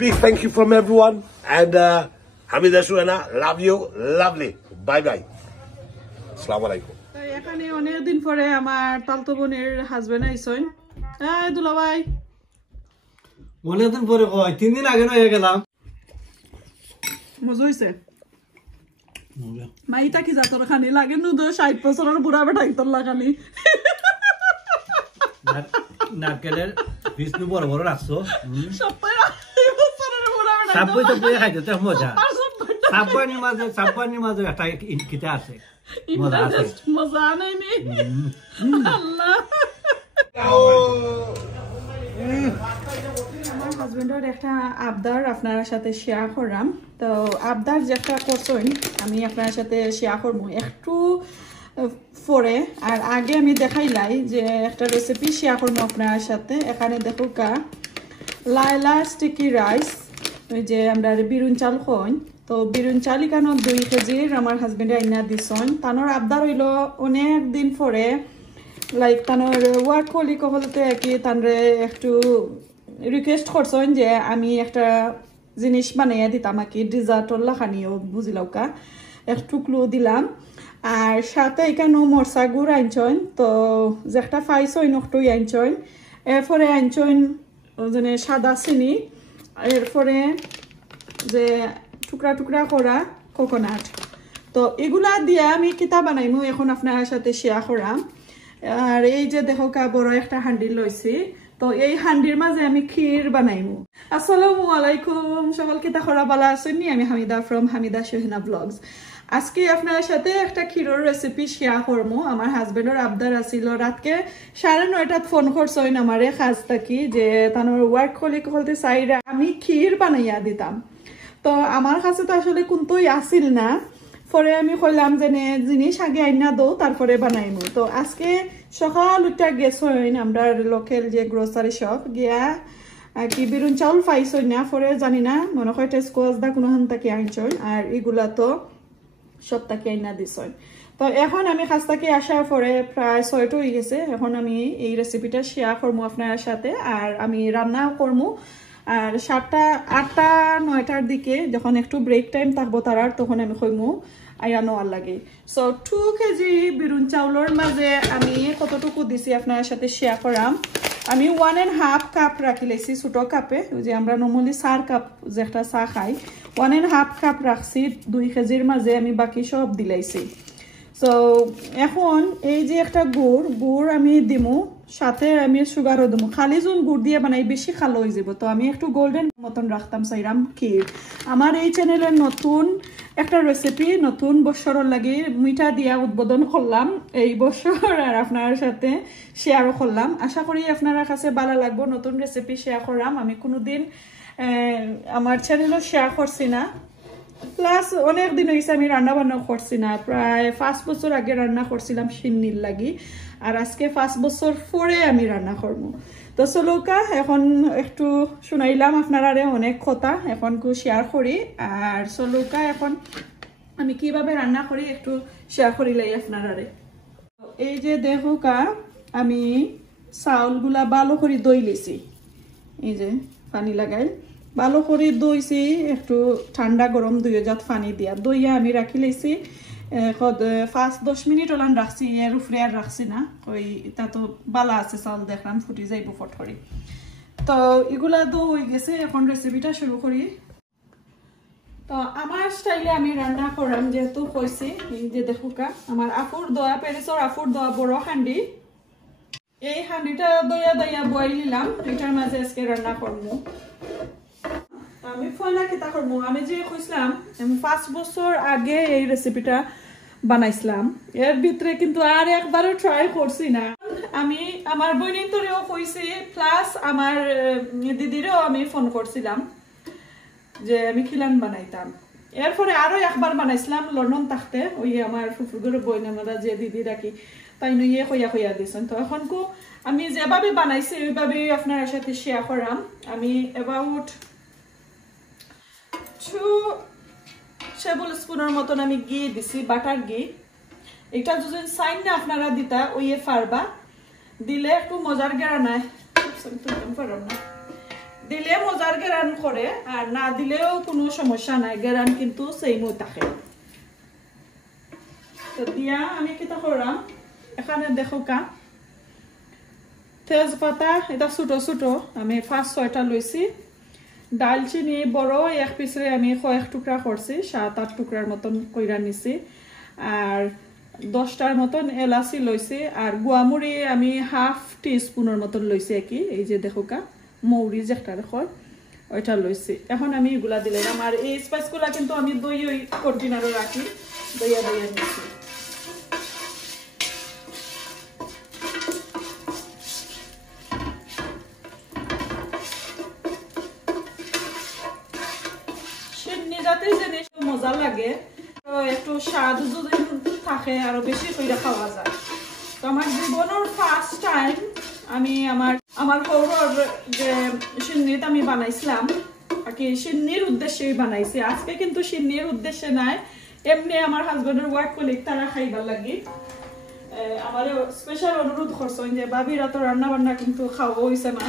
Big thank you from everyone. And Hamida Suena, love you, lovely. Bye bye. Assalamu alaikum. এখানে অনেক দিন পরে আমার তালতো বোনের হাজবেন্ড আইছেন। এই দুলা ভাই অনেক দিন পরে কই 3 দিন আগে হয়ে গেলাম। মজা হইছে। মাইটা কি জাতর খানি লাগে নু 60 বছরের বুড়া বেটা ইতর লাগানি। নারকেলের বিষ্ণু বড় বড় রাখছো। সবাই বছরের বুড়া বেটা। সবাই তো বয়ে খাইতে তো মজা। সাববানির মাঝে একটা কিটা আছে। মজা আছে। মজা নাই নি। আল্লাহ। আমার হাজবেন্ডের একটা আবদার আপনার সাথে শেয়ার করলাম। তো আবদার যেটা করছেন আমি আপনার সাথে শেয়ার করবো একটু পরে। আর আগে আমি দেখাইলাই যে একটা রেসিপি শেয়ার করবো আপনার সাথে। এখানে দেখো কা লাইলা স্টিকি রাইস, ওই যে আমরা বিরুন চাল খাই, তো বিরুন চাল কেন 2 কেজির আমার হাজবেন্ডে আইনা দিছেন। তানোর আবদার হইল অনেক দিন পরে লাইক তানোর ওয়ার্ক কলি কহলতে কি তানরে একটু রিকোয়েস্ট করছেন যে আমি একটা জিনিস বানাইয়া দিতাম আর কি ডিজার্টর লাখানিও বুঝিলাও কা একটু ক্লু দিলাম। আর সাথে এখানে মরসা গুড় আনছেন, তো যে একটা ফাইসইন একটুই আনছেন। এরপরে আনছেন যে সাদা চিনি, এরপরে যে টুকরা টুকরা করা কোকোনাট। তো এগুলা দিয়ে আমি কিতা বানাইমু এখন আপনার সাথে শেয়ার করাম। আর এই যে দেখো কা বড় একটা হান্ডি লইছি, তো এই হান্ডির মাঝে আমি ক্ষীর বানাইমু। আসসালামু আলাইকুম, সকল কিতা খরা বালা আছেননি? আমি হামিদা ফ্রম হামিদা সোহেনা ব্লগস। আজকে আপনার সাথে একটা ক্ষীরের রেসিপি শেয়ার করবো। আমার হাজবেন্ডের আবদার আছিল রাতকে 9:30 ফোন করছেন আমারে খাস থাকি যে তানোর ওয়ার্ক করতে চাইরা আমি ক্ষীর বানাইয়া দিতাম। তো আমার কাছে তো আসলে কোনটোই আসিল না, পরে আমি কইলাম যে জিনিস আগে আইনা দো তারপরে বানাইমু। তো আজকে সকাল উঠা গেছেন আমরা লোকাল যে গ্রোসারি শপ গিয়া কি বিরুন চাউল পাইছই না, পরে জানি না মনে হয় টেস্কোয়াস দা কোনখান থেকে আনছই। আর এগুলা তো সব তাকে আইনা দিছই। তো এখন আমি কাছ থেকে আসার পরে প্রায় 6টা হয়ে গেছে। এখন আমি এই রেসিপিটা শেয়ার করবো আপনার সাথে, আর আমি রান্না করবো। আর 7টা 8টা 9টার দিকে যখন একটু ব্রেক টাইম থাকবো তারার, তখন আমি কইমু আইয়া নেওয়ার লাগে। সো 2 কেজি বিরুন চাউলের মাঝে আমি কতটুকু দিছি আপনার সাথে শেয়ার করাম। আমি 1.5 কাপ রাখি লাইছি ছোটো কাপে, ওই যে আমরা নর্মালি 4 কাপ যে একটা চা খাই, 1.5 কাপ রাখছি 2 কেজির মাঝে আমি বাকি সব দিলাইছি। সো এখন এই যে একটা গুড় আমি দিমু, সাথে আমি সুগারও দিমু। খালি যখন গুড় দিয়ে বানাই বেশি খালো হয়ে যাব, তো আমি একটু গোল্ডেন মতন রাখতাম চাইরাম ক্ষীর। আমার এই চ্যানেলের নতুন একটা রেসিপি নতুন বছরের লাগে মিঠা দিয়া উদ্বোধন করলাম এই বছর, আর আপনার সাথে শেয়ারও করলাম। আশা করি আপনার কাছে ভালো লাগবো। নতুন রেসিপি শেয়ার করলাম, আমি কোনোদিন আমার চ্যানেলও শেয়ার করছি না। প্লাস অনেক দিন হয়েছে আমি রান্না বান্না করছি না, প্রায় 5 বছর আগে রান্না করছিলাম সিন্নির লাগি, আর আজকে 5 বছর পরে আমি রান্না করবো। তো চলুকা এখন একটু শুনাইলাম আপনারা অনেক কথা, এখন কু শেয়ার করি। আর চলুকা এখন আমি কিভাবে রান্না করি একটু শেয়ার করিলাই আপনারা। এই যে দেখুকা আমি চাউলগুলা ভালো করে দই লিছি, এই যে পানি লাগাই ভালো করে দইছি, একটু ঠান্ডা গরম 2 পানি দিয়া দইয়া আমি রাখি লাইছি। 5-10 মিনিট ওলান রাখছি, এর উপরে আর রাখছি না, ওই তা তো বালা আছে চাউল দেখলাম ফুটি যাইব ফটফরি। তো এগুলা দই গেছে, এখন রেসিপিটা শুরু করি। তো আমার স্টাইলে আমি রান্না করলাম যেহেতু কইছি। এই যে দেখুকা আমার আফুর দোয়া প্যারিসর আফুর দোয়া বড় হান্ডি, এই হান্ডিটা দইয়া বয়েল নিলাম, এটার মাঝে আজকে রান্না করবো। আমি ফয়লা কিতা করবো, আমি যে কইছিলাম 5 বছর আগে এই রেসিপিটা বানাইছিলাম, এর ভিতরে কিন্তু আর একবারও ট্রাই করছি না। আমি আমার বোনের তোরেও কইছি, প্লাস আমার দিদিরও আমি ফোন করছিলাম যে আমি খিলান বানাইতাম। এরপরে আরো একবার বানাইছিলাম লন্ডন থাকতে, ওই আমার ফুফুর বোন আমরা যে দিদি রাখি তাই নিয়ে কইয়া দিয়েছেন। তো এখন আমি যেভাবে বানাইছি ওইভাবে আপনার সাথে শেয়ার করাম। আমি অ্যাবাউট 2 টেবিল স্পুনের মতন আমি ঘি দিছি, বাটার ঘি। এটা যদি সাইন না আপনারা দিতা ওইয়ে পারবা, দিলে একটু মজার গেরা নাই দিলে মজার গেরান করে আর না দিলেও কোনো সমস্যা নাই, গেরান কিন্তু সেইমই থাকে। তো দিয়া আমি কিতা করলাম, এখানে দেখো কা তেজপাতা এটা ছোট ছোট আমি 5-6টা লইছি, ডালচিনি বড় এক পিসরে আমি কয়েক টুকরা করছি, 7-8 টুকরার মতন কইরা নিছি, আর 10টার মতন এলাচি লইছি, আর গুয়ামুড়ি আমি 1/2 টিস্পুনের মতন লইছি কি, এই যে দেখো কা মৌরি যেটা দেখো ওইটা লইছি। এখন আমি এগুলা দিলাম, আর এই স্পাইসগুলা কিন্তু আমি দই ওই কন্টেনারে রাখি, দইয়া নিছি। মজা লাগে একটু স্বাদ যদি থাকে আরো বেশি করে খাওয়া যায়। তো আমার জীবনের ফার্স্ট টাইম আমি আমার হৌরর যে সিন্নিত আমি বানাইছিলাম আর কি, সিন্নির উদ্দেশ্যে বানাইছি আজকে, কিন্তু সিন্নির উদ্দেশ্যে নাই, এমনি আমার হাজবেন্ডের ওয়ার্ক কলিগ তারা খাইবার লাগি আমার স্পেশাল অনুরোধ করছেন যে ভাবিরা তো রান্না বান্না কিন্তু খাওয়া হয়েছে না,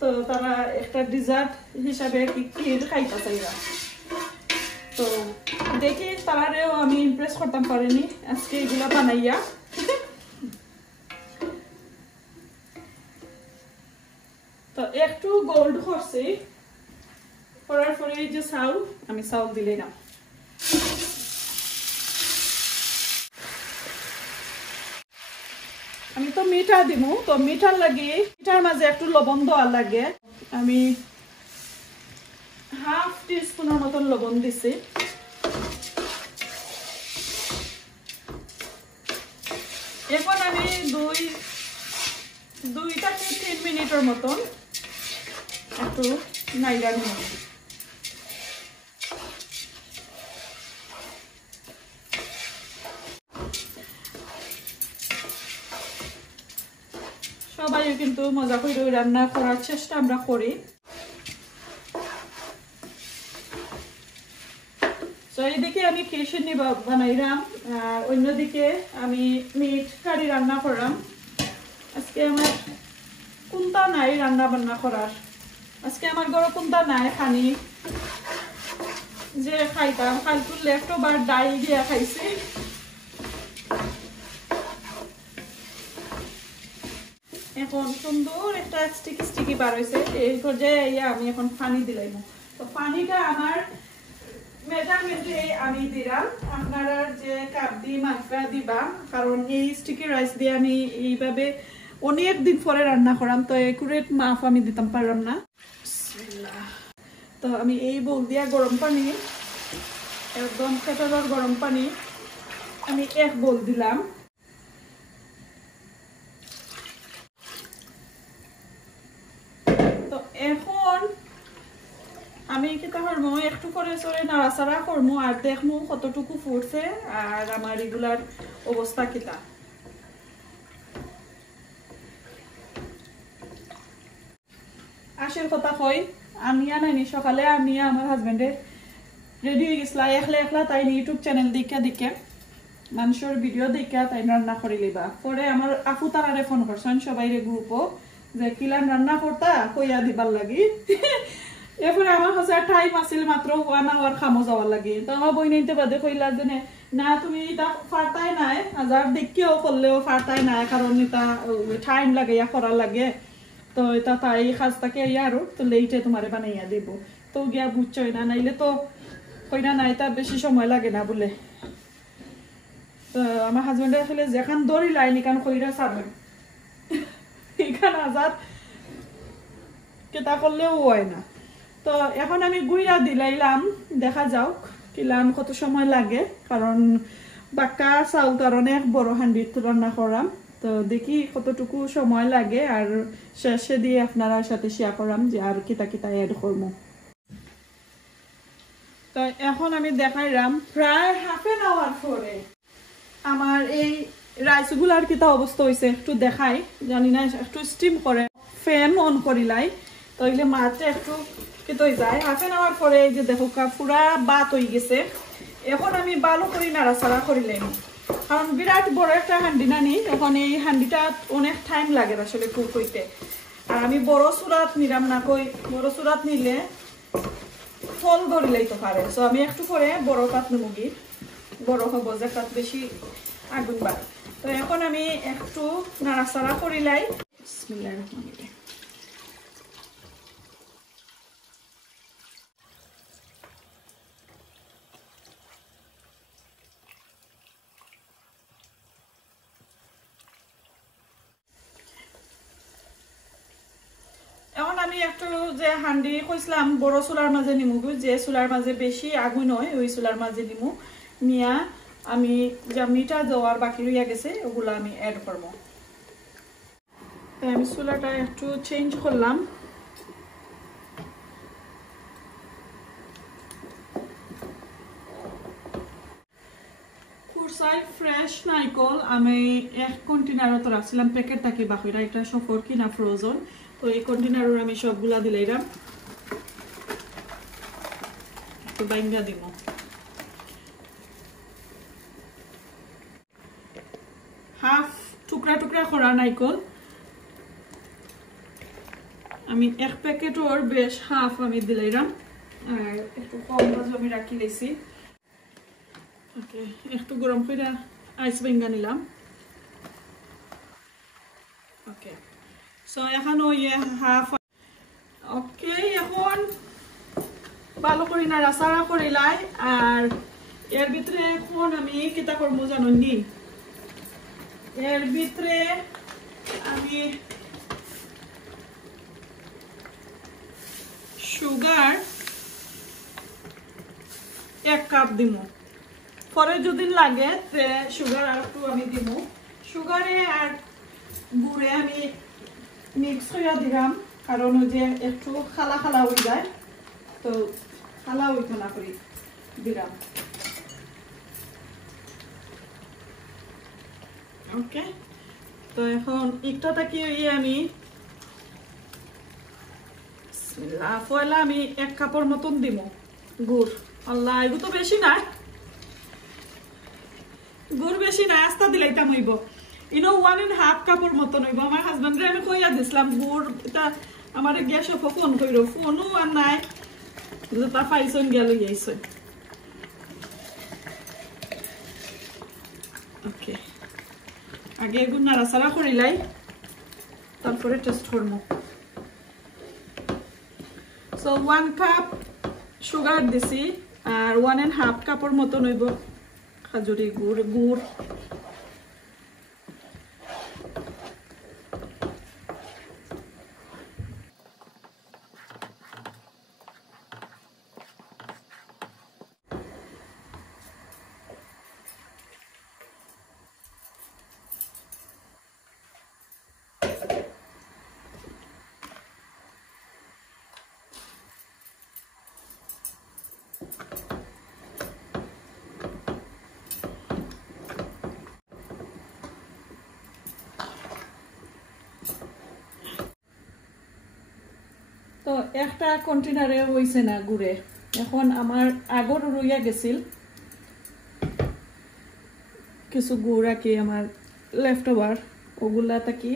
তো তারা একটা ডিজার্ট হিসাবে ক্ষীর খাইতে চাইরা। তো দেখি তারারেও আমি ইমপ্রেস করতাম পারিনি আজকে এগুলা বানাইয়া। তো একটু গোল্ড করছি, করার পরে এই যে চাউল আমি চাউল দিলে না, আমি তো মিঠা দিব, তো মিঠার লাগে মিঠার মাঝে একটু লবণ দেওয়া লাগে, আমি 1/2 টিস্পুনের মতন লবণ দিছি। এখন আমি 2 থেকে 3 মিনিটের মতন একটু নাইড়া নিব। সবাই কিন্তু মজা করে রান্না করার চেষ্টা আমরা করি। তো এইদিকে আমি খিরসিন্নি বানাইলাম, আর অন্যদিকে আমি মিট কারি রান্না করলাম। আজকে আমার কোনটা নাই রান্না বান্না করার, আজকে আমার ঘরে কোনটা নাই খানি যে খাইতাম, কালকে লেফট ওভার ডাই দিয়া খাইছি। এখন সুন্দর একটা স্টিকি বার হয়েছে, এই পর্যায়ে আমি এখন পানি দিলাম। তো পানিটা আমার মেজারমেন্টে আমি দিলাম, আপনারা যে কাপ দিয়ে মাত্রা দিবা, কারণ এই স্টিকি রাইস দিয়ে আমি এইভাবে অনেক দিন পরে রান্না করাম, তো একুরেট মাপ আমি দিতাম পারলাম না। তো আমি এই বল দিয়া গরম পানি, একদম কেটলের গরম পানি আমি 1 বল দিলাম। তো এখন আমি কিতা করবো, একটু করে চলে নাড়াচাড়া করবো আর দেখবো কতটুকু ফুটছে আর আমার এগুলার অবস্থা কিতা। আসল কথা কই, আমি আনাইনি সকালে, আমি আমার হাজবেন্ডে রেডি হয়ে গেছিল একলা তাই ইউটিউব চ্যানেল দেখে মানুষের ভিডিও দেখে তাই রান্না করে লিবা। পরে আমার আপু তারারে ফোন করছেন সবাই গ্রুপও যে কিলান রান্না করতা কইয়া দিবার লাগি। এরপরে আমার কাছে টাইম আছিল মাত্র 1 আওয়ার খামো যাওয়ার লাগে, তো আমার বই নিতে বাদে কইলা যে না তুমি এটা ফারতাই নাই, হাজার দেখেও করলেও ফারতাই নাই, কারণ এটা টাইম লাগে ইয়া করার লাগে, তো এটা তাই কাজটাকে ইয়া আরো তো লেটে তোমারে বানাইয়া দিব। তো গিয়া বুঝছই না, নাইলে তো কইনা নাই তা বেশি সময় লাগে না বলে। তো আমার হাজবেন্ডে আসলে যেখান দড়ি লাইন এখান কইরা ছাড়বেন, এখান হাজার কেতা করলেও হয় না। তো এখন আমি গুইরা দিলাইলাম, দেখা যাও কিলাম কত সময় লাগে, কারণ বাক্কা চাউল তো অনেক বড় হান্ডিত রান্না করাম, তো দেখি কতটুকু সময় লাগে আর শেষে দিয়ে আপনারা সাথে শেয়ার করাম যে আর কিতা এড করবো। তো এখন আমি দেখাইলাম প্রায় 1/2 আওয়ার পরে আমার এই রাইসগুলার কিতা অবস্থা হয়েছে একটু দেখাই, জানি না একটু স্টিম করে ফ্যান অন করিলাই, তো এগুলো মাছটা একটু কেটে যায়। 1/2 আওয়ার পরে এই যে দেখো পুরা বাত হয়ে গেছে। এখন আমি ভালো করে নাড়াচাড়া করিলাম, কারণ বিরাট বড় একটা হান্ডি নানি, এখন এই হান্ডিটা অনেক টাইম লাগে আসলে কুক হইতে। আর আমি বড় চুলাত নিলাম না কই বড় চুলাত নিলে ফল ধরিলেই তো পারে সো আমি একটু করে বড় পাত নেবগি বড় হব যে তাত বেশি আগুন বাড়ে তো এখন আমি একটু নাড়াচাড়া করিলাই বিসমিল্লাহির রহমানির রহিম এখন আমি একটু যে হান্ডি কইছিলাম বড় চুলার মাঝে নিমু যে চুলার মাঝে বেশি আগুন হয় ওই চুলার মাঝে নিমু নিয়া আমি যা মিঠা দেওয়ার বাকি রইয়া গেছে ওগুলো আমি অ্যাড করব তাই আমি চুলাটা একটু চেঞ্জ করলাম কুরসাই ফ্রেশ নাইকল আমি এক কন্টেনারত রাখছিলাম প্যাকেট থাকি বাকিরা এটা সফর কিনা ফ্রোজন তো এই কন্টেনারের আমি সবগুলা দিলাইরাম একটু বাইঙ্গা দিব হাফ টুকরা টুকরা করা নাইকল আমি এক প্যাকেটর বেশ হাফ আমি দিলাইরাম আর একটু কম মাঝে আমি রাখি লেছি ওকে একটু গরম করে আইস বাইঙ্গা নিলাম ওকে সো এখন ওই হাফ ওকে এখন ভালো করে নাড়াচাড়া করিলাই আর এর ভিতরে এখন আমি কিতা করবো জানো নি এর ভিতরে আমি সুগার 1 কাপ দিব পরে যদি লাগে তে সুগার আর একটু আমি দিব সুগারে আর গুড়ে আমি মিক্স করে দিলাম কারণ ওই যে একটু খালা খালা হয়ে যায় তো খালা হইতো না করি দিলাম ওকে তো এখন একটাটা কি আমি পয়লা আমি 1 কাপের মতন দিব গুড় আল্লাহ এগুলো তো বেশি না গুড় বেশি না আস্তা দিলাইতাম হইব ইনো 1.5 কাপের মতন হইব আমার হাজবেন্ডরে আমি কইয়া দিছিলাম গুড় এটা আমার গ্যাস ফোন কইরো ফোনও আর নাই তা পাইছন গেল যাইছে ওকে আগে এগুলো নাড়াচাড়া করিলাই তারপরে টেস্ট করবো সো 1 কাপ সুগার দিছি আর 1.5 কাপের মতন হইব খাজুরি গুড় তো একটা কন্টেনারে হইছে না গুড়ে এখন আমার আগর রইয়া গেছিল কিছু গুড় কি আমার লেফট ওভার ওগুলা থাকি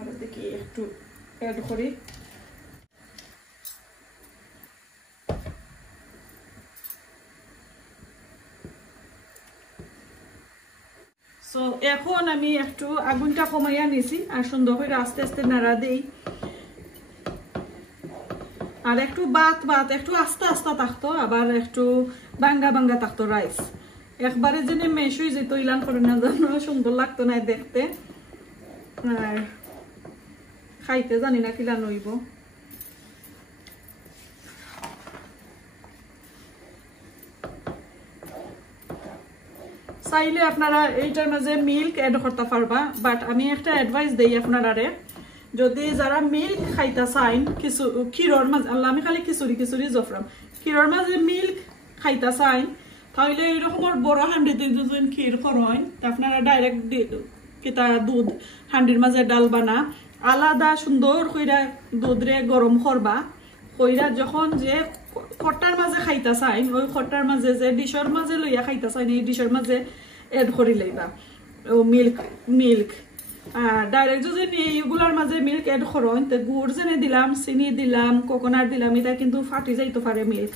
আর দেখি একটু অ্যাড করি সো এখন আমি একটু আগুনটা কমাইয়া নিছি আর সুন্দর করে আস্তে আস্তে নাড়া দেই আর একটু বাত একটু আস্তে আস্তে থাকতো আবার একটু বাঙ্গা থাকতো রাইস একবারে যেন মেশ হয়ে যেত ইলান করে না জানো সুন্দর লাগতো না দেখতে আর খাইতে জানি না কিলান হইব চাইলে আপনারা এইটার মাঝে মিল্ক এড করতে পারবা বাট আমি একটা অ্যাডভাইস দেই আপনারা যদি যারা মিল্ক খাইতা চাইন কিছু ক্ষীরর মাঝে আল্লাহ আমি খালি খিচুড়ি জফরাম ক্ষীরর মাঝে মিল্ক খাইতা চাইন তাহলে এইরকমের বড় হান্ডিতে যদি ক্ষীর করেন আপনারা ডাইরেক্ট কিতা দুধ হান্ডির মাঝে ডালবা না আলাদা সুন্দর কইরা দুধরে গরম করবা কইরা যখন যে খট্টার মাঝে খাইতা চাইন ওই খট্টার মাঝে যে ডিশর মাঝে লইয়া খাইতা চাইন এই ডিশর মাঝে এড করি লইবা ও মিল্ক ডাইরেক্ট যদি এগুলার মাঝে মিল্ক এড করুন তো গুড় জেনে দিলাম, চিনি দিলাম, কোকোনাট দিলাম, এটা কিন্তু ফাটি যাইতে পারে মিল্ক,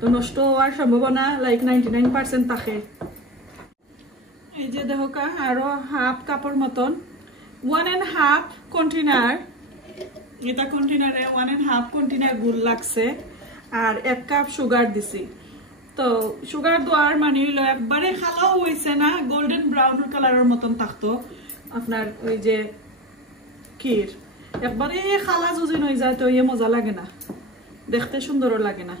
তো নষ্ট হওয়ার সম্ভাবনা লাইক 99% থাকে। এই যে দেখো আরো হাফ কাপের মতন 1.5 কন্টেনার, এটা কন্টেনারে 1.5 কন্টেনার গুড় লাগছে আর 1 কাপ সুগার দিছি। তো সুগার দেওয়ার মানে হইলো একবারে খালাও হয়েছে না, গোল্ডেন ব্রাউন কালারের মতন থাকতো আপনার ওই যে ক্ষীর, একবারে খালা যদি নই যায় তো ইয়ে মজা লাগে না, দেখতে সুন্দরও লাগে না।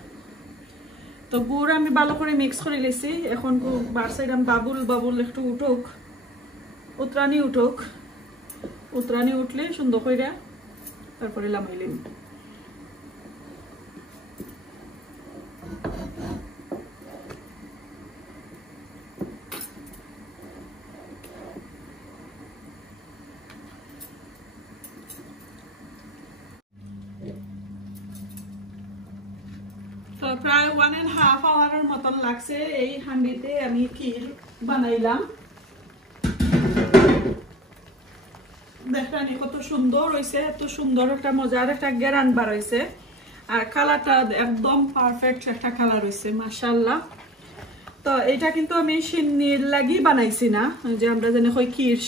তো গুড় আমি ভালো করে মিক্স করে লেছি, এখন বার সাইড বাবুল বাবুল একটু উঠুক, উতরানি উঠুক, উতরানি উঠলে সুন্দর করে তারপরে লামাইলিম। তো প্রায় 1.5 আওয়ারের মতন লাগছে এই হান্ডিতে আমি ক্ষীর বানাইলাম। দেখেন কত সুন্দর হয়েছে, এত সুন্দর একটা মজার একটা গ্যারান বার হয়েছে, আর কালারটা একদম পারফেক্ট একটা কালার হয়েছে মাশাআল্লাহ। তো এটা কিন্তু আমি সিন্নির লাগি বানাইছি না, যে আমরা জানি কই ক্ষীর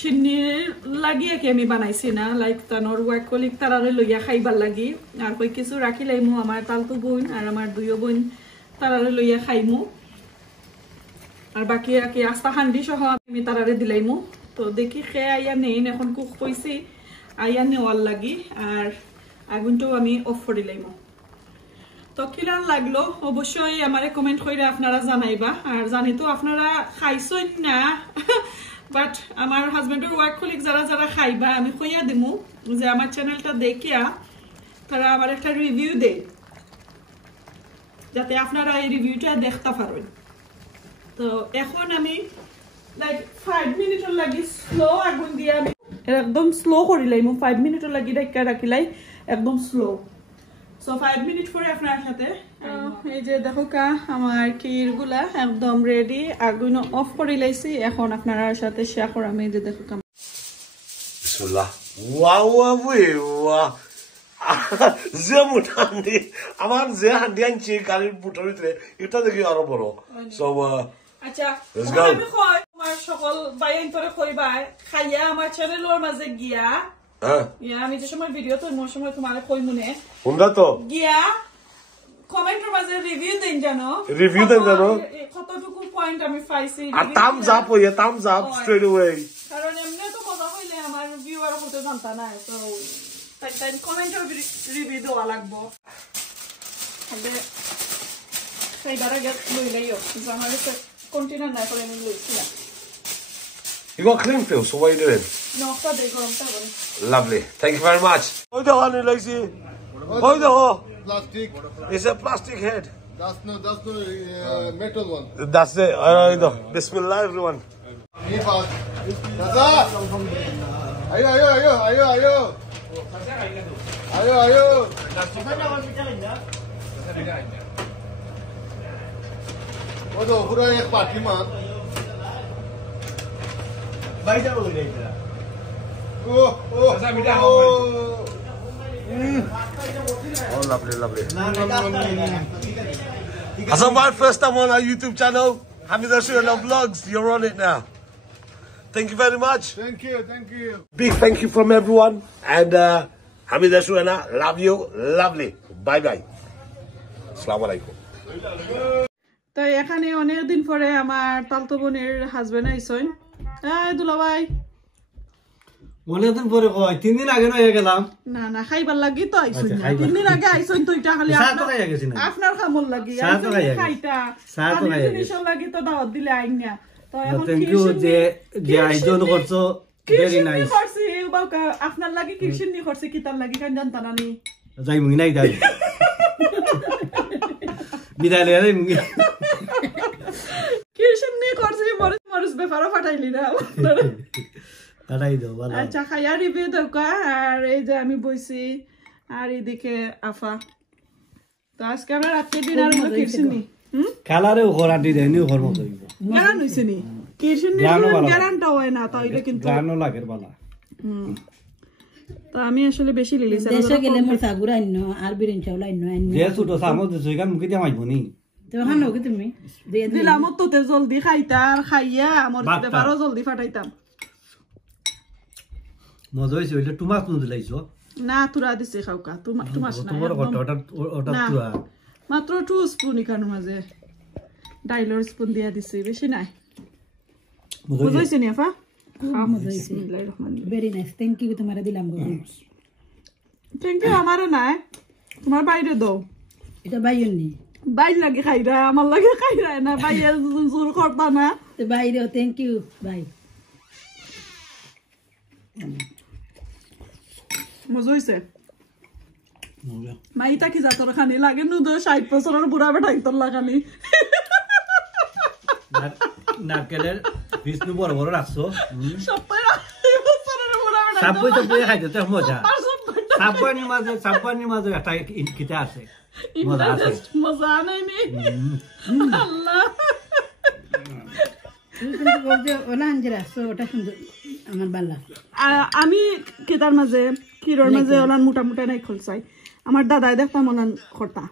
সিন্নির লাগিয়ে কি আমি বানাইছি না, লাইক তানোর ওয়াইট কলিক তারারে লইয়া খাইবার লাগি, আর কই কিছু রাখি লাইমু আমার তালতু বোন আর আমার দুইও বোন তারারে লইয়া খাইমু, আর বাকি রাখি আস্তা হান্ডি সহ আমি তারারে দিলাইমু। তো দেখি খেয়ে আইয়া নেইন, এখন কুক কইছি আইয়া নেওয়ার লাগি, আর আগুনটাও আমি অফ করে লাইমু। তো কিরান লাগলো অবশ্যই আমারে কমেন্ট করে আপনারা জানাইবা, আর জানি তো আপনারা খাইছেন না বাট আমার হাজবেন্ডের ওয়ার্ক কলিগ যারা যারা খাইবা আমি কইয়া দিমু যে আমার চ্যানেলটা দেখিয়া তারা আমার একটা রিভিউ দেয়, যাতে আপনারা এই রিভিউটা দেখতে পারেন। তো এখন আমি লাইক 5 মিনিটের লাগি স্লো আগুন দিয়ে আমি একদম স্লো করিলাই, 5 মিনিটের লাগি ডাক্কা রাখিলাই একদম স্লো। সো 5 মিনিট পরে আপনার সাথে এই যে দেখো আমার ক্ষীরগুলা একদম রেডি, আগুন অফ করে লাইছি, এখন আপনার সাথে শেয়ার করাম। এই যে দেখো বিসমিল্লাহ, ওয়াও ওয়া যে মুঠান্ডি আমার যে হান্ডি আনছি গাড়ির বুটোর ভিতরে, এটা দেখি আরো বড়। সো আচ্ছা আমি কই আমার সকল বাইন করে কইবা খাইয়া আমার চ্যানেলের মাঝে গিয়া, আমি যে সময় ভিডিও তো মোর সময় তোমার কই মনে কোনটা তো গিয়া কমেন্টের মাঝে রিভিউ দেন জানো, কতটুকু পয়েন্ট আমি পাইছি, আর থামস আপ হইয়া থামস আপ স্ট্রেট অ্যাওয়ে, কারণ এমনি তো মজা হইলে আমার ভিউয়ার হতে জানতা না, তো তাই কমেন্টের রিভিউ দেওয়া লাগবো। তাহলে সেইবার আগে লইলাইও আমার কন্টেনার না করে আমি লইছিলাম। You got clean fill, so what are you doing? No, Lovely. Thank you very much. Oi the honey, Lacey. Oi the ho. Plastic. It's a plastic head. That's no metal one. That's it. Alright, Bismillah, everyone. Daza. Ayo. Odo, pura ek party man. বাইজা বলে যাইতা Oh. Oh, lovely. Hassan, my first time on our YouTube channel, Hamida Suena Vlogs. You're on it now. Thank you very much. Thank you. Big thank you from everyone. And Hamida Suena, love you. Lovely. Bye. Assalamu alaikum. তো এখানে অনেকদিন পরে আমার তালতো বোনের husband আইসন। দুলা ভাই অনেকদিন পরে কয় 3 দিন আগে নয়ে গেলাম। না খাইবার লাগি তো আইসন না, 3 দিন আগে আইসন তো এটা খালি আপনার খামল লাগি খাইতা জিনিসের লাগি তো দাওয়াত দিলে আইন না। তো এখন থ্যাংক ইউ যে আয়োজন করছো, ভেরি নাইস। করছি বাবা আপনার লাগি কিরশিন নি করছি কি তার লাগি কান জানতা না নি যাই মুই নাই যাই বিদায় লই মুই কিরশিন নি করছি মরস বেফারা ফাটাইলি না ফাটাই দাও ভালো। আচ্ছা খাইয়া রিভিউ দাও কা। আর এই যে আমি বইছি আর এদিকে আফা। তো আজকে আমরা রাতে ডিনার হলো কিরশিন নি কালারে ঘোরাটি দেয়নি ঘর মতো গান হইছে নি গ্যারান্টি হয় না তাইলে কিন্তু গানো লাগের বালা তো আমি আসলে বেশি লিলিছি দেশে গেলে মোর সাগুরা আইন আর বিরিন চাউল আইন যে ছোট সামো দিছো এখান মুখে দিয়ে মাইবনি তো হানো কি তুমি দিলাম তো জলদি খাইতা আর খাইয়া আমার ব্যাপারও জলদি ফাটাইতাম মজা হইছে ওইটা টুমাস নুন দিলাইছো না তুরা দিছে খাওকা তুমাস না তোমার ওটা তুরা মাত্র 2 স্পুন ইকানো মাঝে ডাইলর স্পুন দিয়া দিছে বেশি নাই মজা হইছে নি আফা বিসমিল্লাহির রহমানির ভেরি নাইস থ্যাংক ইউ তোমারে দিলাম গো থ্যাংক ইউ আমারে নাই তোমার বাইরে দাও এটা বাইন নি বাইর লাগে খাইরা আমার লাগে খাইরা না বাইরে জোর করতা না তো বাইরে থ্যাংক ইউ বাই মজা হইছে মাইটা কি জাতর খানি লাগে নু 60 বছরের বুড়া বেটা ইতর লাগানি নারকেলের বিষ্ণু বড় বড় রাখছো সবাই বছরের বুড়া বেটা সাবই তো বই খাইতে তো মজা সাববানি মাঝে একটা কিতা আছে মজা আছে মজা নাই নি আল্লাহ কিন্তু বলতে ওলা আঞ্জরা সো ওটা সুন্দর আমার ভালো লাগে আমি কেতার মাঝে ক্ষীরের মাঝে ওলান মোটা মোটা নাই খলসাই আমার দাদাই দেখতাম ওলান খরতা